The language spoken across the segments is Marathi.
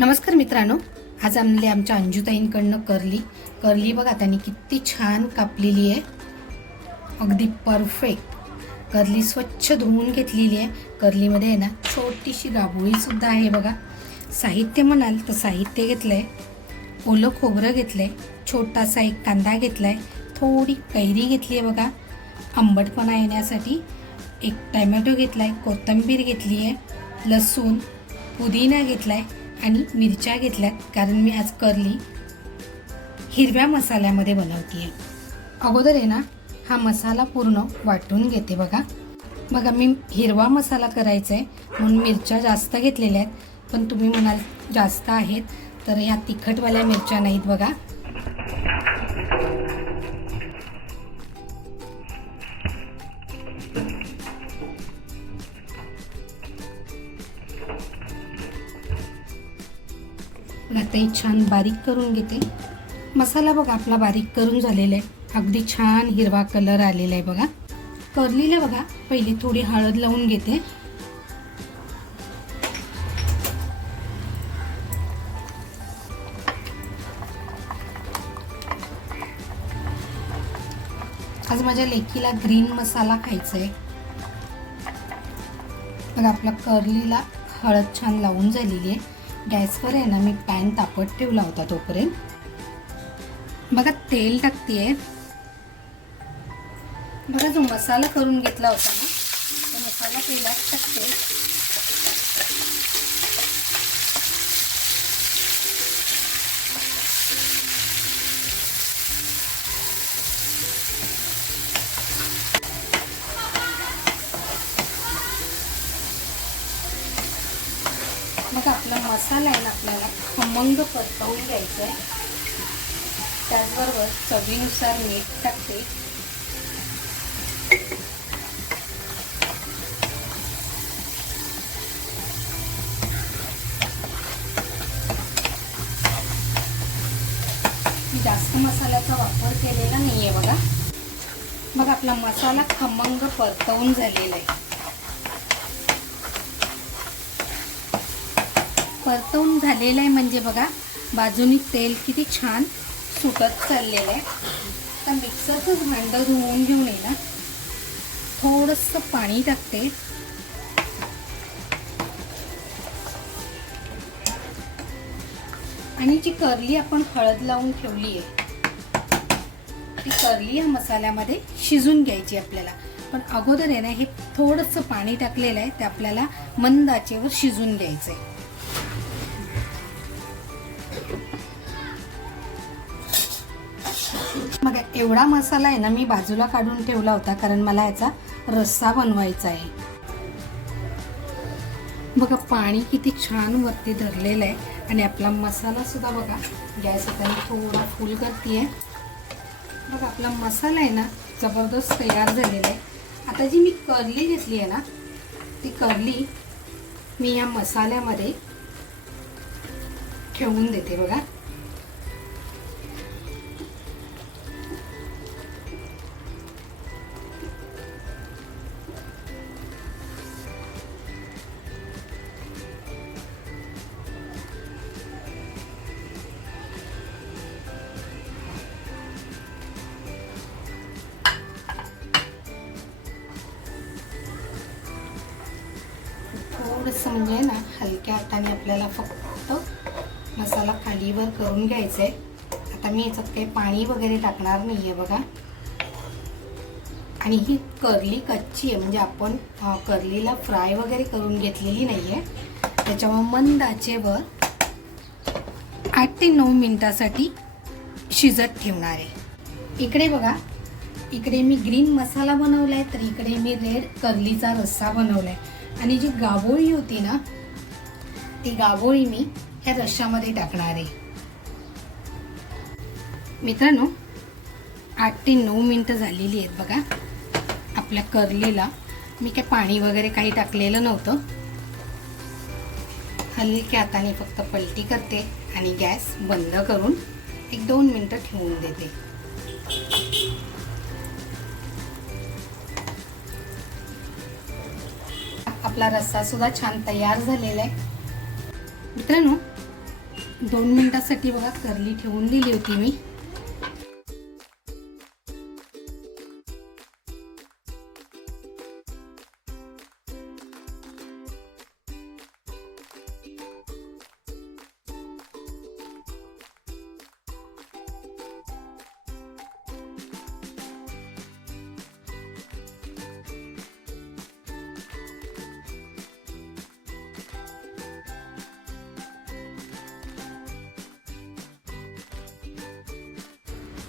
नमस्कार मित्रांनो. आज आणले आमच्या अंजुताईंकडनं करली करली बघा त्यांनी किती छान कापलेली आहे. अगदी परफेक्ट करली स्वच्छ धुवून घेतलेली आहे. करलीमध्ये आहे ना छोटीशी गाभोळीसुद्धा आहे बघा. साहित्य म्हणाल तर साहित्य घेतलं आहे ओलं खोबरं घेतलं आहे छोटासा एक कांदा घेतला आहे थोडी कैरी घेतली आहे बघा. आंबटपणा येण्यासाठी एक टॅमॅटो घेतला आहे कोथिंबीर घेतली आहे. लसूण पुदिना घेतला आहे आणि मिरच्या घेतल्यात कारण मी आज करली हिरव्या मसाल्यामध्ये बनवते आहे अगोदर आहे ना हा मसाला पूर्ण वाटून घेते बघा. बघा मी हिरवा मसाला करायचा आहे म्हणून मिरच्या जास्त घेतलेल्या आहेत. पण तुम्ही म्हणाल जास्त आहेत? तर ह्या तिखटवाल्या मिरच्या नाहीत बघा. आता ही छान बारीक करून घेते. मसाला बघा आपला बारीक करून झालेला आहे. अगदी छान हिरवा कलर आलेला आहे बघा. करलीला बघा पहिले थोडी हळद लावून घेते. आज माझ्या लेकीला ग्रीन मसाला खायचा आहे बघा आपला करलीला हळद छान लावून झालेली आहे. गॅसवर आहे ना मी पॅन तापत ठेवला होता तोपर्यंत. बघा तेल टाकतेय. बघा जो मसाला करून घेतला होता ना तो मसाला तेलात टाकते. मसाला आहे ना आपल्याला खमंग परतवून घ्यायचा आहे. त्याचबरोबर चवीनुसार मीठ टाकते. जास्त मसाल्याचा वापर केलेला नाही आहे बघा मग आपला मसाला खमंग परतवून झालेला आहे. परतवून झालेलं आहे म्हणजे बघा बाजूनी तेल किती छान सुटत चाललेलं आहे. तर मिक्सरचं भांडं धुवून घेऊन ये ना. थोडंसं पाणी टाकते. आणि जी करली आपण हळद लावून ठेवली आहे ती करली या मसाल्यामध्ये शिजून घ्यायची आपल्याला. पण अगोदर आहे ना हे थोडंसं पाणी टाकलेलं आहे ते आपल्याला मंद आचेवर शिजून घ्यायचं आहे एवढा मसाला आहे ना मी बाजूला काढून ठेवला होता कारण मला याचा रस्सा बनवायचा आहे. बघा पाणी किती छान वरती धरलेलं आहे आणि आपला मसालासुद्धा बघा गॅस आता थोडा फुल करते बघा आपला मसाला आहे ना जबरदस्त तयार झालेला आहे. आता जी मी करली घेतली आहे ना ती करली मी या मसाल्यामध्ये ठेवून देते बघा. थोडंसं म्हणजे ना. हलक्या हाताने आपल्याला फक्त मसाला खालीवर करून घ्यायचा आहे आता मी याच्यात काही पाणी वगैरे टाकणार नाही आहे बघा. आणि ही करली कच्ची आहे. म्हणजे आपण करलीला फ्राय वगैरे करून घेतलेली नाही आहे त्याच्यामुळे मंद आचेवर आठ ते नऊ मिनटासाठी शिजत ठेवणार आहे. इकडे बघा. इकडे मी ग्रीन मसाला बनवला आहे तर इकडे मी रेड करलीचा रस्सा बनवला आहे आणि जी गाभोळी होती ना ती गाभोळी मी ह्या रश्श्यामध्ये टाकणार आहे. मित्रांनो आठ ते नऊ मिनटं झालेली आहेत बघा. आपल्या करलीला मी काय पाणी वगैरे काही टाकलेलं नव्हतं. हलक्या हाताने फक्त पलटी करते आणि गॅस बंद करून एक दोन मिनटं ठेवून देते. आपला रस्सासुद्धा छान तयार झालेला आहे. मित्रांनो दोन मिनटासाठी बघा करली ठेवून दिली होती मी.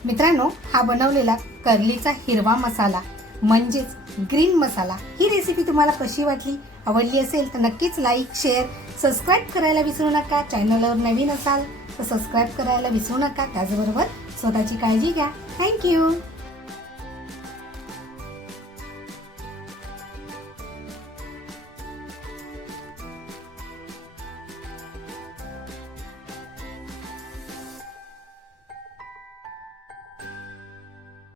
मित्रांनो हा बनवलेला कर्लीचा हिरवा मसाला म्हणजेच ग्रीन मसाला ही रेसिपी तुम्हाला कशी वाटली आवडली असेल तर नक्कीच लाईक शेअर सबस्क्राईब करायला विसरू नका. चॅनलवर नवीन असाल तर सबस्क्राईब करायला विसरू नका. त्याचबरोबर स्वतःची काळजी घ्या. थँक्यू